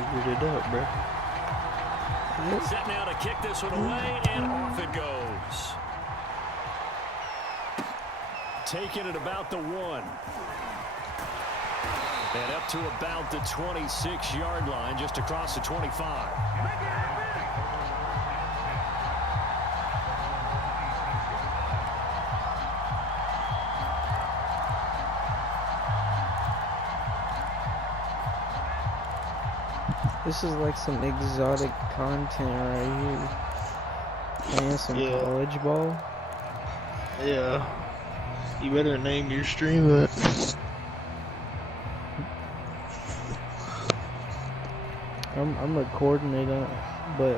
figured it out, bro. Set now to kick this one away, and off it goes. Taking it about the 1. And up to about the 26-yard line, just across the 25. This is like some exotic content right here. Playing some college ball. Yeah. You better name your stream it. I'm recording it, but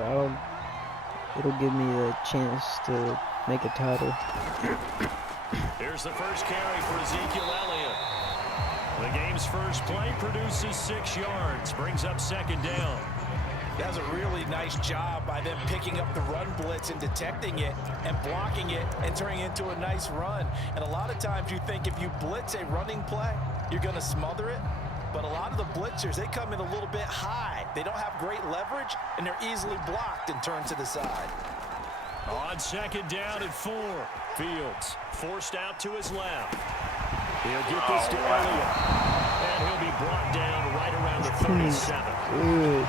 it'll give me the chance to make a title. Here's the first carry for Ezekiel Elliott. The game's first play produces 6 yards, brings up 2nd down. That's a really nice job by them picking up the run blitz and detecting it and blocking it and turning it into a nice run. And a lot of times you think if you blitz a running play, you're going to smother it. But a lot of the blitzers, they come in a little bit high. They don't have great leverage, and they're easily blocked and turned to the side. On 2nd down and 4, Fields forced out to his left. He'll get this to Elliott, and he'll be brought down right around the 37. Good.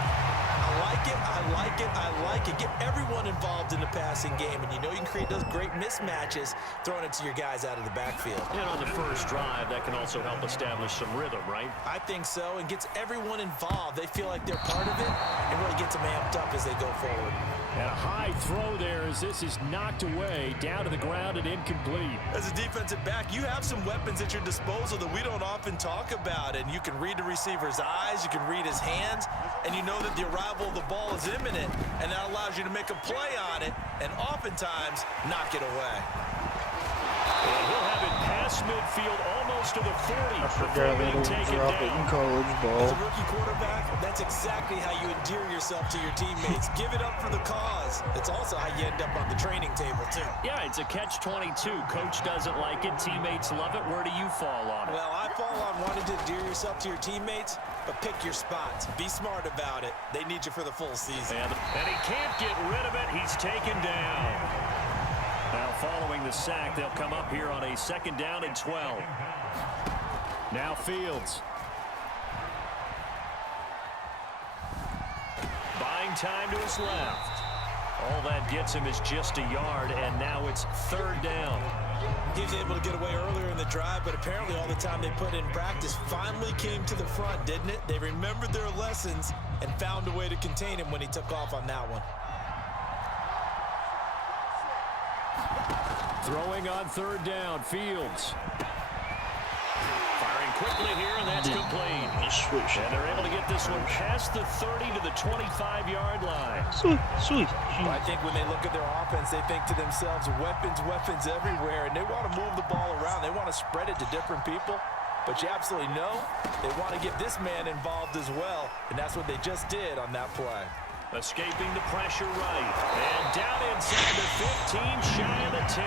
I like it. Get everyone involved in the passing game, and you know you can create those great mismatches throwing it to your guys out of the backfield. And on the first drive, that can also help establish some rhythm, right? I think so, and gets everyone involved. They feel like they're part of it and really gets them amped up as they go forward. And a high throw there as this is knocked away, down to the ground and incomplete. As a defensive back, you have some weapons at your disposal that we don't often talk about, and you can read the receiver's eyes, you can read his hands, and you know that the arrival of the ball is imminent, and that allows you to make a play on it and oftentimes knock it away. And he'll have it past midfield almost to the 40. I forgot they don't drop it in college ball. As a rookie quarterback, that's exactly how you endear yourself to your teammates. Give it up for the cause. It's also how you end up on the training table, too. Yeah, it's a catch-22. Coach doesn't like it. Teammates love it. Where do you fall on it? Well, I fall on wanting to endear yourself to your teammates, but pick your spots. Be smart about it. They need you for the full season. And he can't get rid of it. He's taken down. Now, following the sack, they'll come up here on a 2nd down and 12. Now Fields. Buying time to his left. All that gets him is just a yard, and now it's 3rd down. He was able to get away earlier in the drive, but apparently all the time they put in practice finally came to the front, didn't it? They remembered their lessons and found a way to contain him when he took off on that one. Throwing on 3rd down, Fields. Firing quickly here, and that's complete. And they're able to get this one past the 30 to the 25-yard line. Sweet. I think when they look at their offense, they think to themselves, weapons everywhere, and they want to move the ball around. They want to spread it to different people. But you absolutely know they want to get this man involved as well, and that's what they just did on that play. Escaping the pressure right. And down inside the 15, shy of the 10.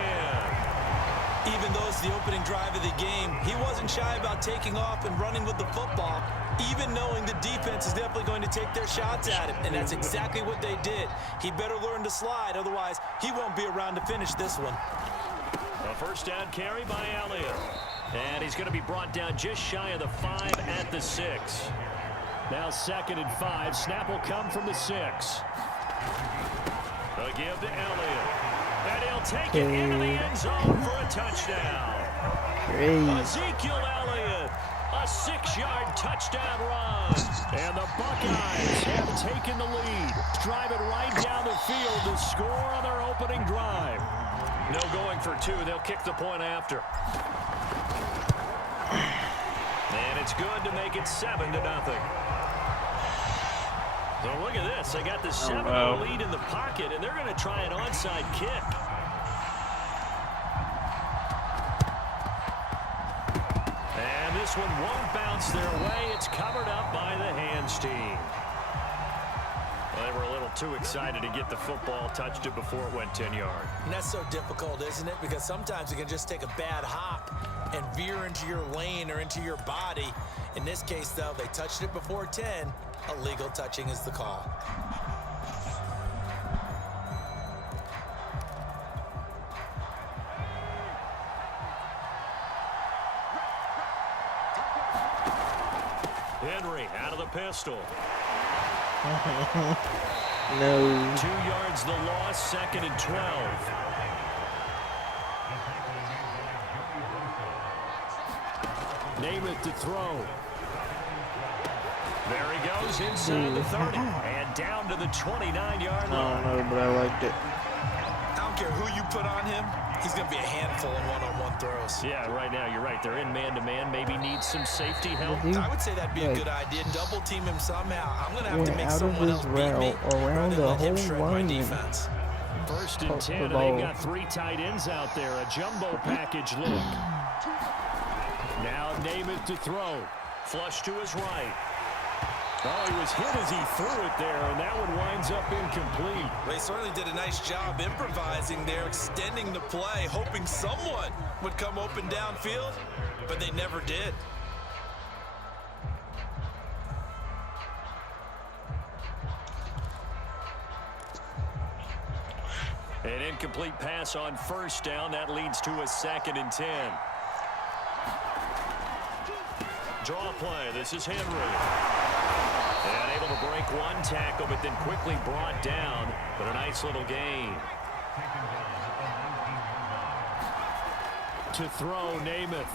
Even though it's the opening drive of the game, he wasn't shy about taking off and running with the football, even knowing the defense is definitely going to take their shots at him. And that's exactly what they did. He better learn to slide, otherwise he won't be around to finish this one. A 1st down carry by Elliott. And he's going to be brought down just shy of the 5 at the 6. Now 2nd and 5. Snap will come from the 6. A give to Elliott. And he'll take it into the end zone for a touchdown. Crazy. Ezekiel Elliott, a 6-yard touchdown run. And the Buckeyes have taken the lead. Drive it right down the field to score on their opening drive. No going for 2. They'll kick the point after. And it's good to make it 7-0. So look at this. They got the 7-0 lead in the pocket, and they're going to try an onside kick. And this one won't bounce their way. It's covered up by the hands team. Well, they were a little too excited to get the football, touched it before it went 10 yards. And that's so difficult, isn't it? Because sometimes it can just take a bad hop and veer into your lane or into your body. In this case, though, they touched it before 10. Illegal touching is the call. Henry out of the pistol. No. 2 yards the loss, 2nd and 12. Namath to throw. There he goes inside the 30 and down to the 29-yard line. I don't know, but I liked it. I don't care who you put on him. He's going to be a handful in one-on-one throws. Yeah, right now, you're right. They're in man-to-man. Maybe needs some safety help. Dude, I would say that'd be a good idea. Double team him somehow. I'm going to have to make out of someone his else beat me around rather the than let him whole shred my line. defense. 1st and 10, and they've got 3 tight ends out there. A jumbo package look. Now Namath to throw. Flush to his right. Oh, he was hit as he threw it there, and that one winds up incomplete. Well, he certainly did a nice job improvising there, extending the play, hoping someone would come open downfield, but they never did. An incomplete pass on 1st down. That leads to a 2nd and 10. Draw play. This is Henry. And able to break one tackle, but then quickly brought down. But a nice little gain. To throw, Namath.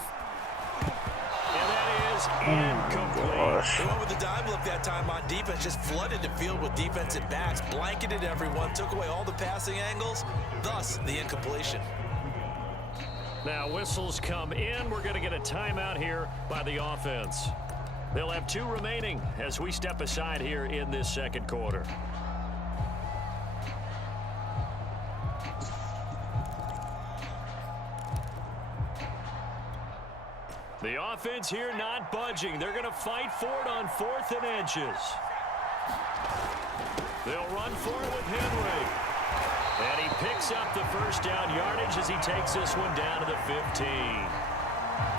And that is incomplete. They went with the dive look that time on defense, just flooded the field with defensive backs, blanketed everyone, took away all the passing angles, thus the incompletion. Now whistles come in. We're going to get a timeout here by the offense. They'll have 2 remaining as we step aside here in this 2nd quarter. The offense here not budging. They're going to fight for it on 4th and inches. They'll run for it with Henry. And he picks up the 1st down yardage as he takes this one down to the 15.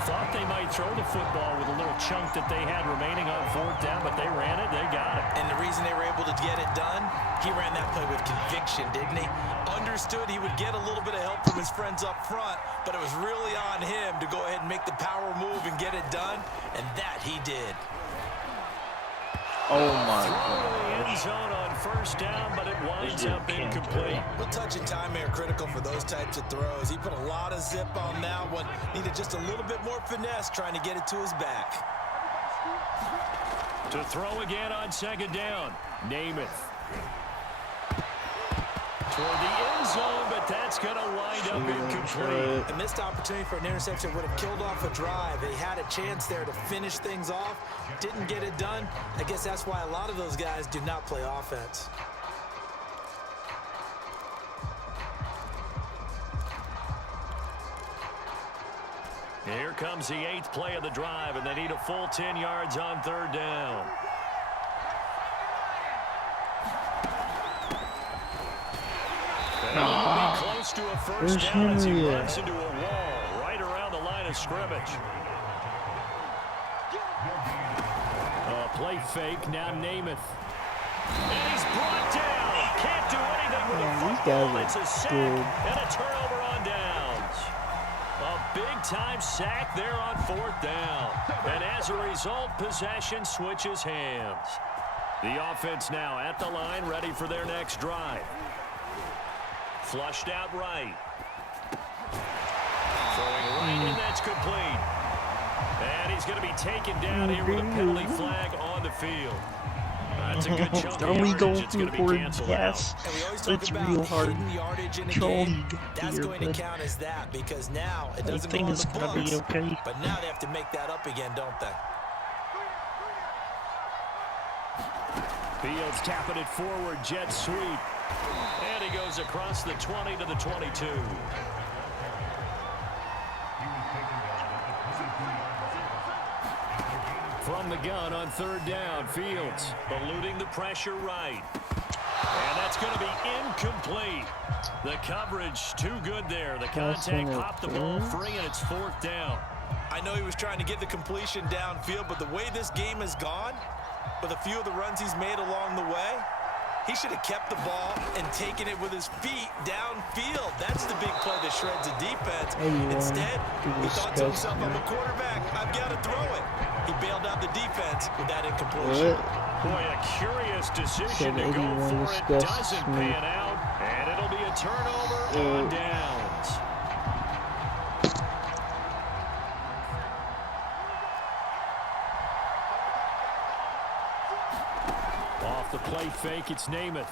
Thought they might throw the football with a little chunk that they had remaining on 4th down, but they ran it, they got it. And the reason they were able to get it done, he ran that play with conviction, didn't he? Understood he would get a little bit of help from his friends up front, but it was really on him to go ahead and make the power move and get it done, and that he did. Oh my End gosh. zone on 1st down, but it winds up incomplete. Well, touch and time are critical for those types of throws. He put a lot of zip on that one. Needed just a little bit more finesse trying to get it to his back. To throw again on 2nd down, Namath. Toward the end zone, but that's going to wind up incomplete. A missed opportunity for an interception would have killed off a drive. They had a chance there to finish things off. Didn't get it done. I guess that's why a lot of those guys do not play offense. Here comes the 8th play of the drive, and they need a full 10 yards on 3rd down. And he'll be close to a 1st down as he runs into a wall right around the line of scrimmage. Play fake, now Namath. And he's brought down. Can't do anything with the football. It's a sack and a turnover on downs. A big-time sack there on 4th down. And as a result, possession switches hands. The offense now at the line, ready for their next drive. Flushed out right. Throwing right, and that's complete. And he's going to be taken down here with a penalty flag on the field. That's a good chunk of yardage. It's going to be canceled out. And we always talk about hidden yardage in a game. That's going to count as that because now it doesn't go on the books. Okay. But now they have to make that up again, don't they? Fields tapping it forward, jet sweep. And he goes across the 20 to the 22. From the gun on 3rd down, Fields eluding the pressure right. And that's going to be incomplete. The coverage too good there. The contact popped the ball free, and it's 4th down. I know he was trying to get the completion downfield, but the way this game has gone, with a few of the runs he's made along the way, he should have kept the ball and taken it with his feet downfield. That's the big play that shreds a defense. Instead, he thought to himself, I'm a quarterback. I've got to throw it. He bailed out the defense with that incompletion. Boy, a curious decision to go for it. Doesn't pan out, and it'll be a turnover on downs. Off the play fake, it's Namath.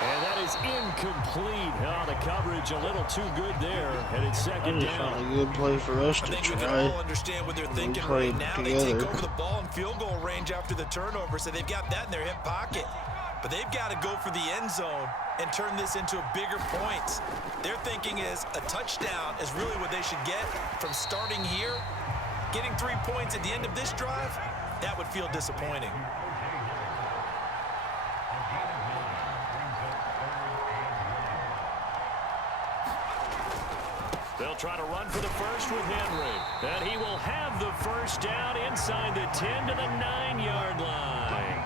And that is incomplete. Oh, the coverage a little too good there. And it's second down. A good play for us to I think we try. can all understand what they're thinking right now. They take over the ball in field goal range after the turnover, so they've got that in their hip pocket. But they've got to go for the end zone and turn this into a bigger point. Their thinking is a touchdown is really what they should get from starting here. Getting 3 points at the end of this drive, that would feel disappointing. They'll try to run for the first with Henry. And he will have the first down inside the 10 to the 9-yard line.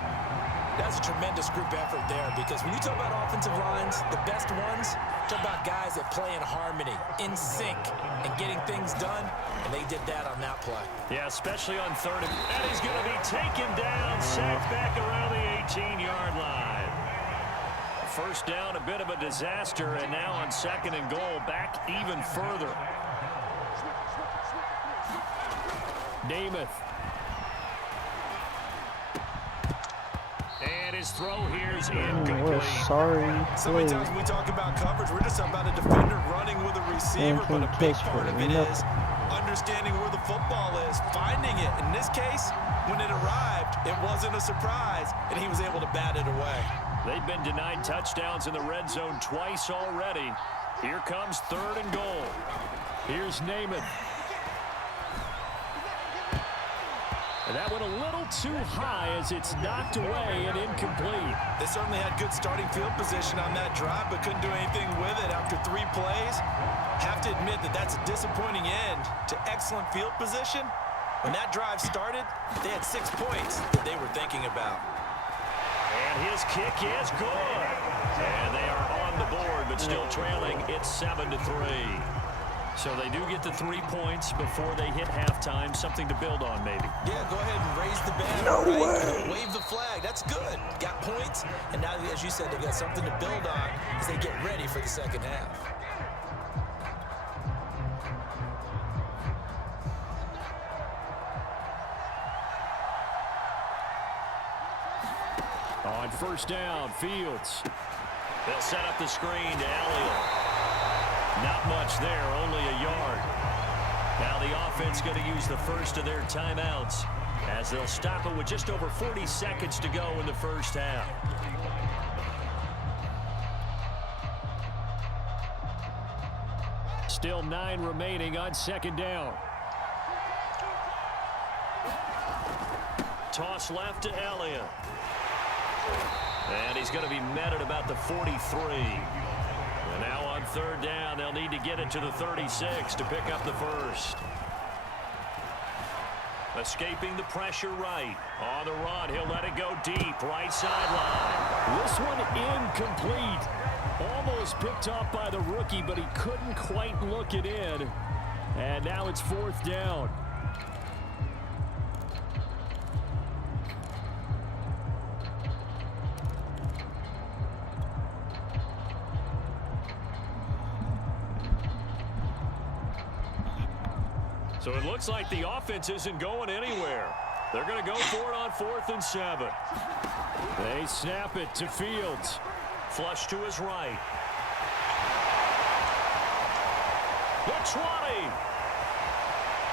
That's a tremendous group effort there, because when you talk about offensive lines, the best ones, talk about guys that play in harmony, in sync, and getting things done, and they did that on that play. Yeah, especially on third. And he's going to be taken down, sacked back around the 18-yard line. First down, a bit of a disaster, and now on second and goal, back even further. Namath. And his throw here is incomplete. So many times when we talk about coverage, we're just about a defender running with a receiver, but a big part of it is understanding where the football is, finding it. In this case, when it arrived, it wasn't a surprise, and he was able to bat it away. They've been denied touchdowns in the red zone twice already. Here comes third and goal. Here's Namath. And that went a little too high as it's knocked away and incomplete. They certainly had good starting field position on that drive, but couldn't do anything with it after 3 plays. Have to admit that that's a disappointing end to excellent field position. When that drive started, they had 6 points that they were thinking about. And his kick is good. And they are on the board, but still trailing. It's 7-3. So they do get the 3 points before they hit halftime. Something to build on, maybe. Yeah, go ahead and raise the banner. No way. Wave the flag. That's good. Got points. And now, as you said, they've got something to build on as they get ready for the second half. On first down, Fields. They'll set up the screen to Elliott. Not much there, only a yard. Now the offense going to use the first of their timeouts as they'll stop it with just over 40 seconds to go in the first half. Still 9 remaining on second down. Toss left to Elliott. And he's going to be met at about the 43. And now on third down, they'll need to get it to the 36 to pick up the first. Escaping the pressure right. On the run, he'll let it go deep, right sideline. This one incomplete. Almost picked off by the rookie, but he couldn't quite look it in. And now it's fourth down. So it looks like the offense isn't going anywhere. They're going to go for it on 4th and 7. They snap it to Fields. Flush to his right. The 20.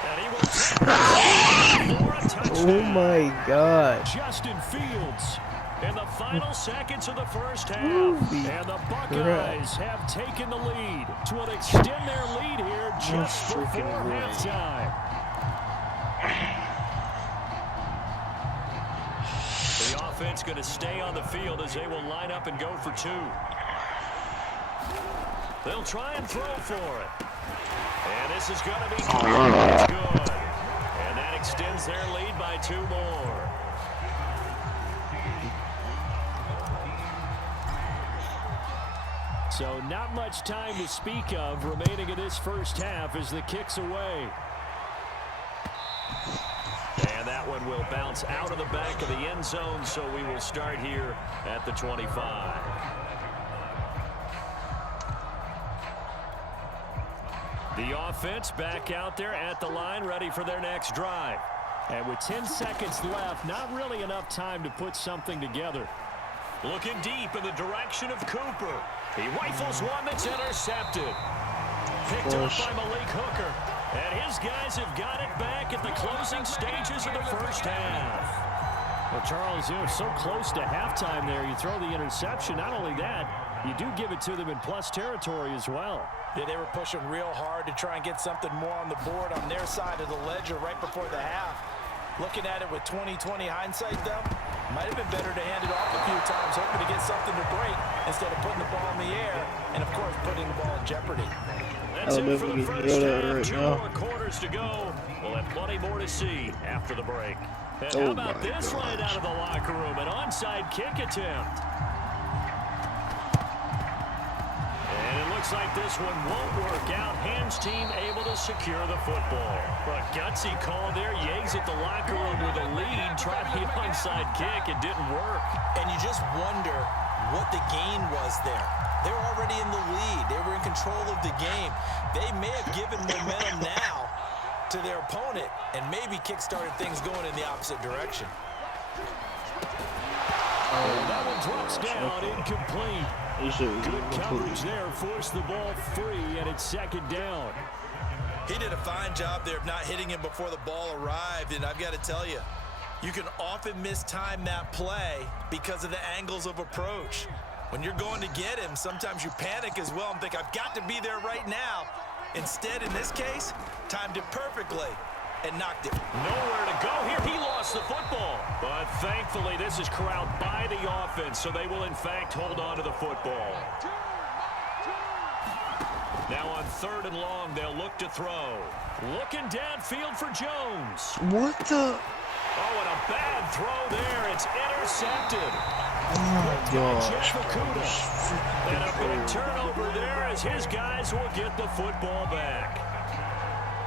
And he will take for a touchdown. Oh my God. Justin Fields in the final seconds of the first half. Holy and the Buckeyes have taken the lead to extend their lead here just before halftime. The offense going to stay on the field as they will line up and go for 2. They'll try and throw for it. And this is going to be good. And that extends their lead by 2 more. So not much time to speak of remaining in this first half as the kick's away. And that one will bounce out of the back of the end zone, so we will start here at the 25. The offense back out there at the line, ready for their next drive. And with 10 seconds left, not really enough time to put something together. Looking deep in the direction of Cooper. He rifles one that's intercepted. Picked up by Malik Hooker. And his guys have got it back at the closing stages of the first half. Well, Charles, you know, so close to halftime there. You throw the interception. Not only that, you do give it to them in plus territory as well. Yeah, they were pushing real hard to try and get something more on the board on their side of the ledger right before the half. Looking at it with 20/20 hindsight, though, might have been better to hand it off a few times, hoping to get something to break instead of putting the ball in the air and, of course, putting the ball in jeopardy. That's it for the first half. 2 more quarters to go. We'll have plenty more to see after the break. And how about this right out of the locker room? An onside kick attempt. And it looks like this one won't work out. Hams team able to secure the football. But a gutsy call there. Yates at the locker room with a lead. Tried the onside kick. It didn't work. And you just wonder what the gain was there. They were already in the lead. They were in control of the game. They may have given momentum now to their opponent and maybe kick-started things going in the opposite direction. That one drops down, incomplete. Good coverage there, forced the ball free, and it's second down. He did a fine job there of not hitting him before the ball arrived, and I've got to tell you, you can often mistime that play because of the angles of approach. When you're going to get him, sometimes you panic as well and think, I've got to be there right now. Instead, in this case, timed it perfectly and knocked it. Nowhere to go here. He lost the football. But thankfully, this is corralled by the offense, so they will, in fact, hold on to the football. Now on 3rd and long, they'll look to throw. Looking downfield for Jones. What the? Oh, and a bad throw there. It's intercepted. Oh, my gosh. And a big turnover there as his guys will get the football back.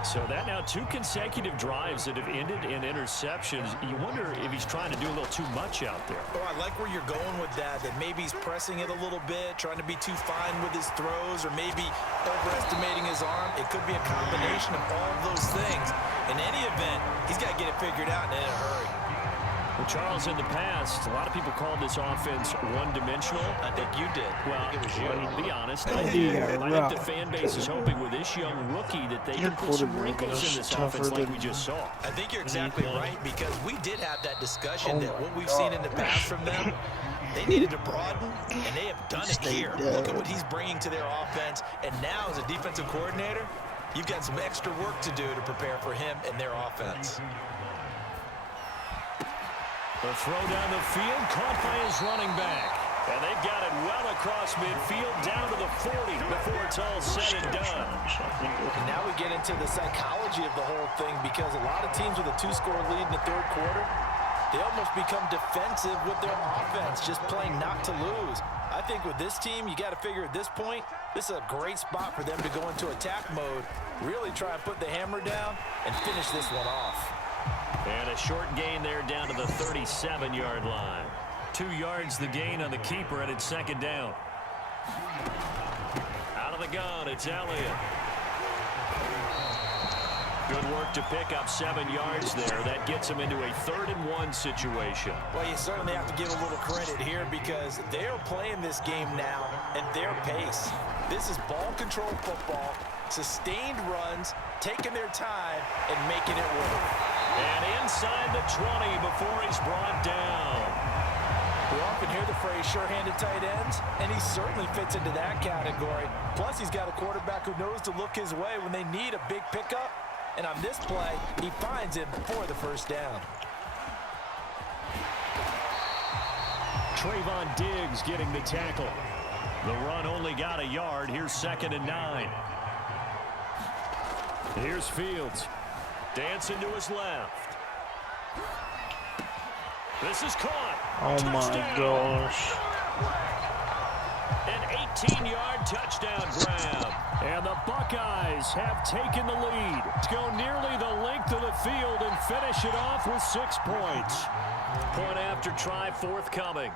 So that now 2 consecutive drives that have ended in interceptions. You wonder if he's trying to do a little too much out there. Oh, I like where you're going with that maybe he's pressing it a little bit, trying to be too fine with his throws, or maybe overestimating his arm. It could be a combination of all of those things. In any event, he's got to get it figured out and in a hurry. Well, Charles, in the past, a lot of people called this offense one-dimensional. I think you did. Well, it was you. I mean, to be honest, I think the fan base is hoping with this young rookie that they can put some wrinkles in this offense like we just saw. I think you're exactly right, because we did have that discussion that what we've seen in the past from them, they needed to broaden, and they have done it here. Look at what he's bringing to their offense, and now as a defensive coordinator, you've got some extra work to do to prepare for him and their offense. The throw down the field, caught by his running back. And they've got it well across midfield, down to the 40 before it's all said and done. And now we get into the psychology of the whole thing, because a lot of teams with a 2-score lead in the 3rd quarter, they almost become defensive with their offense, just playing not to lose. I think with this team, you got to figure at this point, this is a great spot for them to go into attack mode, really try and put the hammer down and finish this one off. And a short gain there down to the 37-yard line. 2 yards the gain on the keeper, and it's second down. Out of the gun, it's Elliott. Good work to pick up 7 yards there. That gets him into a 3rd and 1 situation. Well, you certainly have to give a little credit here, because they're playing this game now at their pace. This is ball control football, sustained runs, taking their time, and making it work. And inside the 20 before he's brought down. We often hear the phrase sure-handed tight ends, and he certainly fits into that category. Plus, he's got a quarterback who knows to look his way when they need a big pickup. And on this play, he finds him for the first down. Trayvon Diggs getting the tackle. The run only got a yard. Here's 2nd and 9. Here's Fields. Dancing to his left. This is caught. Oh Touchdown. my gosh. An 18-yard touchdown grab. And the Buckeyes have taken the lead to go nearly the length of the field and finish it off with 6 points. Point after try forthcoming.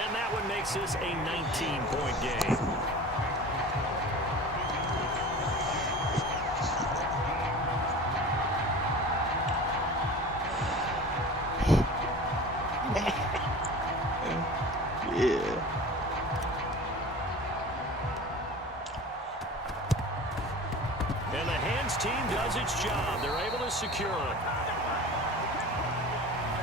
And that one makes this a 19-point game. Yeah. And the hands team does its job. They're able to secure it.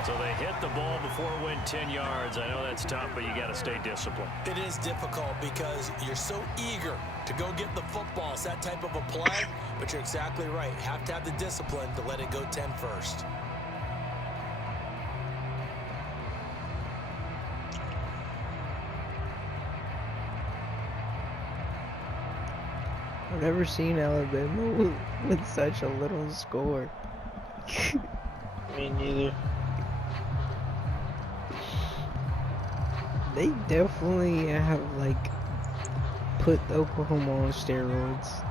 So they hit the ball before it went 10 yards. I know that's tough, but you got to stay disciplined. It is difficult because you're so eager to go get the football. It's that type of a play, but you're exactly right. Have to have the discipline to let it go 10 first. I've never seen Alabama with such a little score. Me neither. They definitely have, like, put Oklahoma on steroids.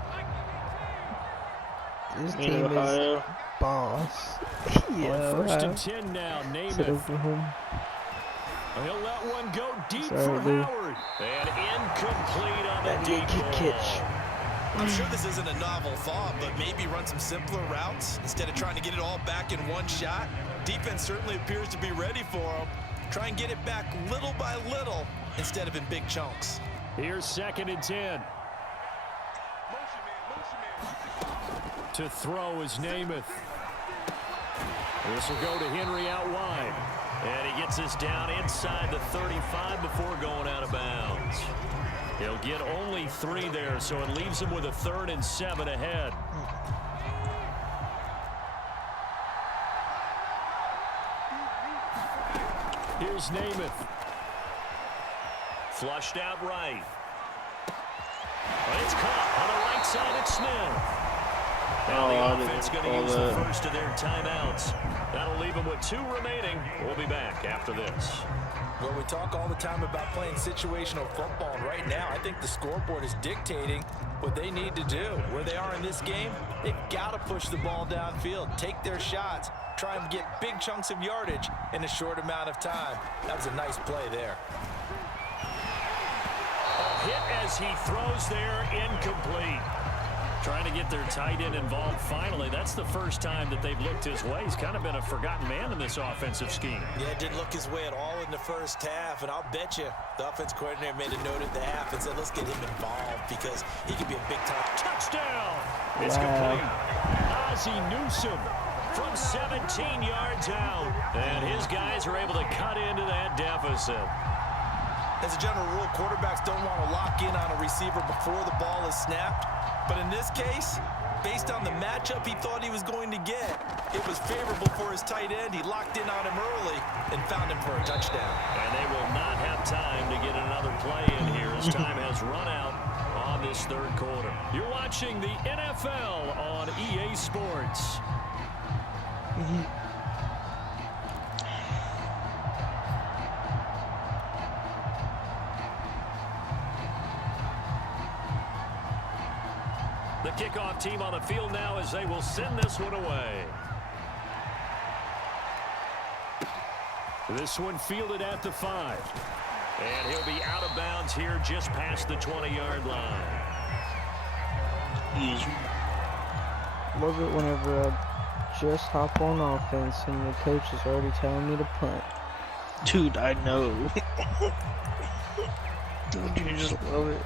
This Me team and is Ohio. boss. Yeah, On first Ohio. and 10 now, Said Namath. Oklahoma. He'll let one go deep Sorry, for dude. Howard. And incomplete on the That deep kick ball. catch. I'm sure this isn't a novel thought, but maybe run some simpler routes instead of trying to get it all back in one shot. Defense certainly appears to be ready for him. Try and get it back little by little instead of in big chunks. Here's 2nd and 10. To throw is Namath. This will go to Henry out wide. And he gets this down inside the 35 before going out of bounds. He'll get only 3 there, so it leaves him with a 3rd and 7 ahead. Here's Namath. Flushed out right. But it's caught on the right side at Smith. Now the offense going to use the first of their timeouts. That'll leave them with 2 remaining. We'll be back after this. Well, we talk all the time about playing situational football, and right now I think the scoreboard is dictating what they need to do. Where they are in this game, they've got to push the ball downfield, take their shots, try and get big chunks of yardage in a short amount of time. That was a nice play there. A hit as he throws there, incomplete. Trying to get their tight end involved finally. That's the first time that they've looked his way. He's kind of been a forgotten man in this offensive scheme. Yeah, didn't look his way at all in the first half, and I'll bet you the offense coordinator made a note at the half and said, let's get him involved because he could be a big-time. Touchdown! It's complete. Ozzie Newsome from 17 yards out. And his guys are able to cut into that deficit. As a general rule, quarterbacks don't want to lock in on a receiver before the ball is snapped. But in this case, based on the matchup he thought he was going to get, it was favorable for his tight end. He locked in on him early and found him for a touchdown. And they will not have time to get another play in here as time has run out on this 3rd quarter. You're watching the NFL on EA Sports. The kickoff team on the field now as they will send this one away. This one fielded at the 5. And he'll be out of bounds here just past the 20-yard line. Easy. Love it whenever I just hop on offense and the coach is already telling me to punt. Dude, I know. Don't you just love it?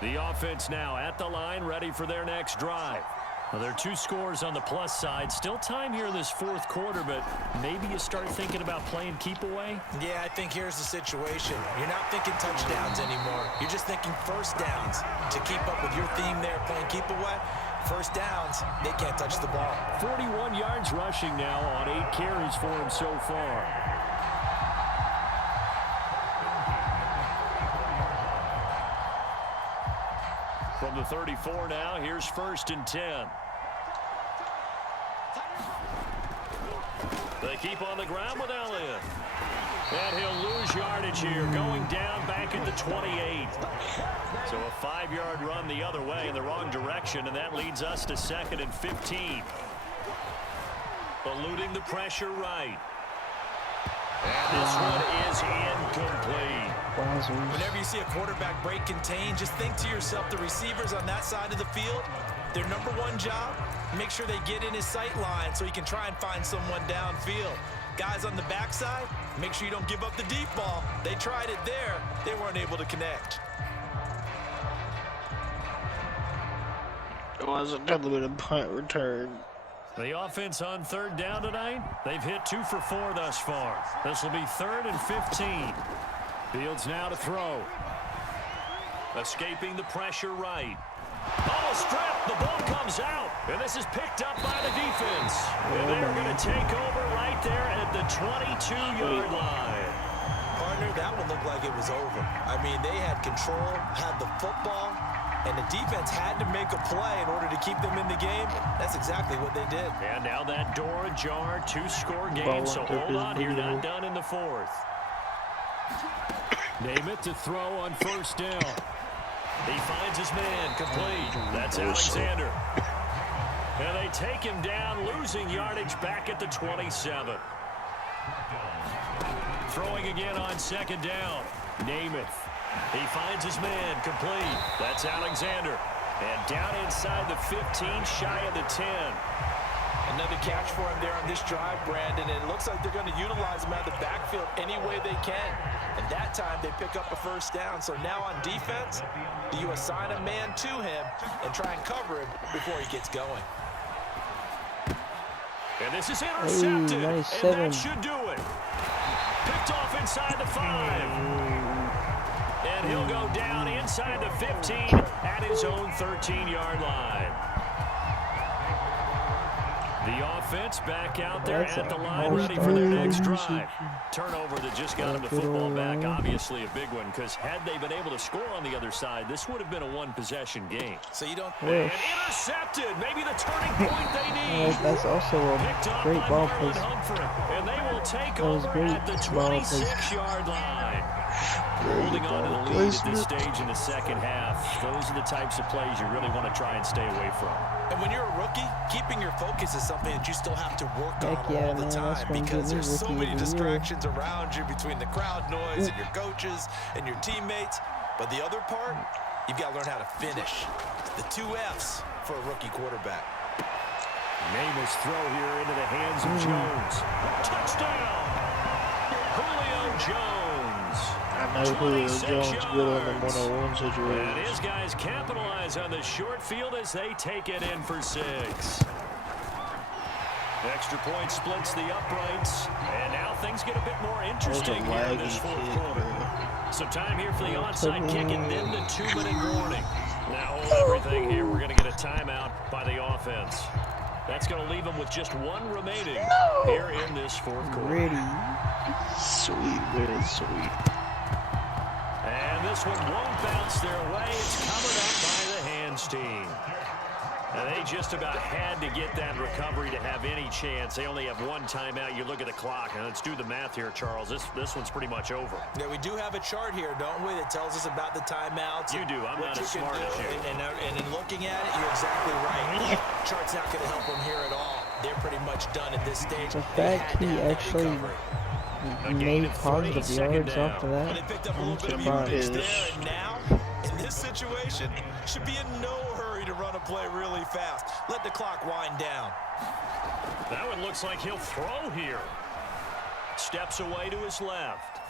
The offense now at the line, ready for their next drive. Well, there are 2 scores on the plus side. Still time here in this 4th quarter, but maybe you start thinking about playing keep away? Yeah, I think here's the situation. You're not thinking touchdowns anymore. You're just thinking first downs. To keep up with your theme there, playing keep away, first downs, they can't touch the ball. 41 yards rushing now on 8 carries for him so far. From the 34 now, here's 1st and 10. They keep on the ground with Elliott. And he'll lose yardage here, going down back at the 28. So a 5-yard run the other way in the wrong direction, and that leads us to 2nd and 15. Eluding the pressure right. And this one is incomplete. Whenever you see a quarterback break contain, just think to yourself, the receivers on that side of the field, their number 1 job, make sure they get in his sight line so he can try and find someone downfield. Guys on the backside, make sure you don't give up the deep ball. They tried it there. They weren't able to connect. It was another bit of punt return. The offense on 3rd down tonight, they've hit 2 for 4 thus far. This will be 3rd and 15. Fields now to throw. Escaping the pressure right. Ball stripped. The ball comes out. And this is picked up by the defense. And they're going to take over right there at the 22-yard line. Partner, that one looked like it was over. I mean, they had control, had the football, and the defense had to make a play in order to keep them in the game. That's exactly what they did. And now that door ajar, 2-score game. So hold on here, not done in the 4th. Namath to throw on 1st down. He finds his man, complete. That's Alexander. And they take him down, losing yardage back at the 27. Throwing again on 2nd down. Namath. He finds his man, complete. That's Alexander. And down inside the 15, shy of the 10. Another catch for him there on this drive, Brandon. And it looks like they're going to utilize him out of the backfield any way they can. And that time they pick up a 1st down. So now on defense, you assign a man to him and try and cover him before he gets going. And this is intercepted. Nice and 7. that should do it. Picked off inside the 5. And he'll go down inside the 15 at his own 13-yard line. The offense back out there at the line, ready for their next drive. Turnover that just got him the football back, obviously a big one, because had they been able to score on the other side, this would have been a 1-possession game. So you don't... And intercepted, maybe the turning point they need. That's also a great ball place. And they will take over at the 26-yard line. Holding on to the lead at this stage in the 2nd half. Those are the types of plays you really want to try and stay away from. And when you're a rookie, keeping your focus is something that you still have to work on all the time, because there's so many distractions around you between the crowd noise and your coaches and your teammates. But the other part, you've got to learn how to finish. The 2 F's for a rookie quarterback. Namath's throw here into the hands of Jones. Touchdown! Julio Jones. I know Julio Jones good on the 101 situation. And his guys capitalize on the short field as they take it in for 6. Extra point splits the uprights, and now things get a bit more interesting here in this 4th quarter. Some time here for the onside kick and then the 2-minute warning. Now hold everything here. We're going to get a timeout by the offense. That's going to leave them with just 1 remaining here in this 4th quarter. Ready. Sweet, very sweet. And this one won't bounce their way. It's covered up by the hands team. And they just about had to get that recovery to have any chance. They only have 1 timeout. You look at the clock, and let's do the math here, Charles. This one's pretty much over. Yeah, we do have a chart here, don't we, that tells us about the timeouts. You do. I'm not as smart as you. And in looking at it, you're exactly right. Chart's not going to help them here at all. They're pretty much done at this stage. The fact he actually made positive yards after that, I'm surprised. And now, in this situation, should be in no hurry to run a play really fast. Let the clock wind down. That one looks like he'll throw here. Steps away to his left.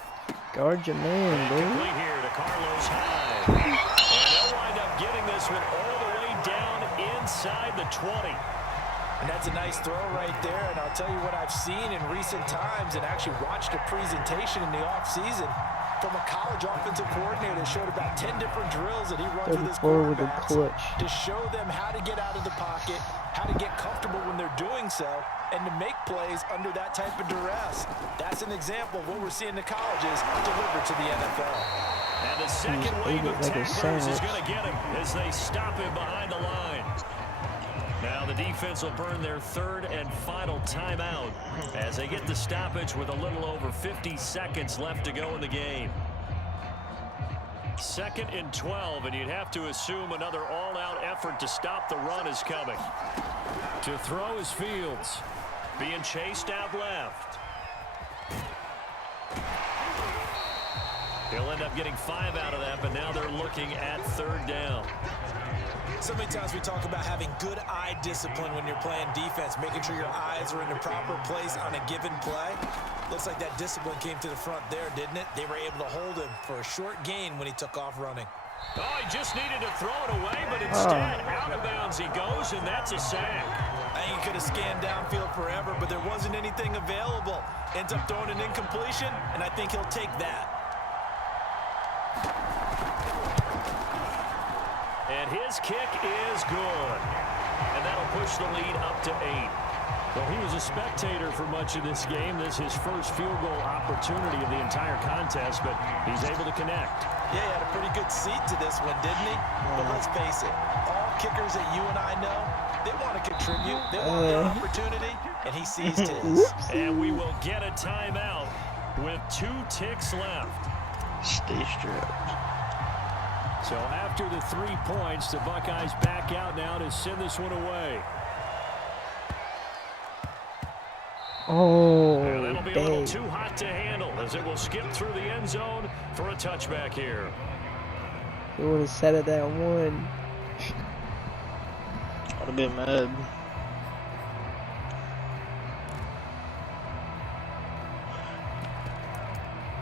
Guard your man, dude. Complete here to Carlos Hyde. And they'll wind up getting this one all the way down inside the 20. And that's a nice throw right there. And I'll tell you what I've seen in recent times and actually watched a presentation in the offseason from a college offensive coordinator that showed about 10 different drills that he runs with his quarterbacks to show them how to get out of the pocket, how to get comfortable when they're doing so, and to make plays under that type of duress. That's an example of what we're seeing in the colleges delivered to the NFL. And the second wave of tacklers is going to get him as they stop him behind the line. Now the defense will burn their third and final timeout as they get the stoppage with a little over 50 seconds left to go in the game. 2nd and 12, and you'd have to assume another all-out effort to stop the run is coming. To throw is Fields, being chased out left. He'll end up getting 5 out of that, but now they're looking at 3rd down. So many times we talk about having good eye discipline when you're playing defense, making sure your eyes are in the proper place on a given play. Looks like that discipline came to the front there, didn't it? They were able to hold him for a short gain when he took off running. Oh, he just needed to throw it away, but instead, out of bounds he goes, and that's a sack. I think he could have scanned downfield forever, but there wasn't anything available. Ends up throwing an incompletion, and I think he'll take that. And his kick is good. And that'll push the lead up to 8. Well, he was a spectator for much of this game. This is his first field goal opportunity of the entire contest, but he's able to connect. Yeah, he had a pretty good seat to this one, didn't he? But let's face it, all kickers that you and I know, they want to contribute. They want their opportunity, and he seized his. And we will get a timeout with 2 ticks left. Stay strapped. So after the 3 points, the Buckeyes back out now to send this one away. Oh, and that'll be a little too hot to handle as it will skip through the end zone for a touchback here. He would have set it that one. I'd have been mad.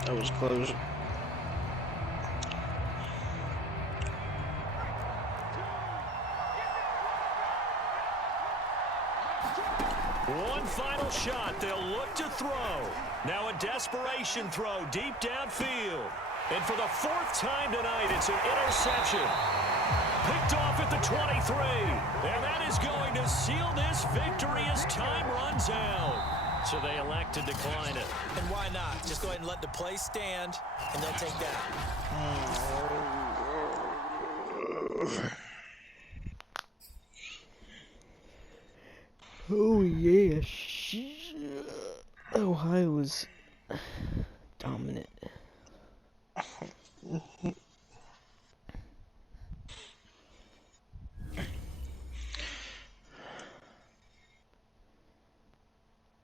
That was close. One final shot. They'll look to throw. Now a desperation throw deep downfield. And for the 4th time tonight, it's an interception. Picked off at the 23. And that is going to seal this victory as time runs out. So they elect to decline it. And why not? Just go ahead and let the play stand, and they'll take that. Oh yeah, Ohio was dominant.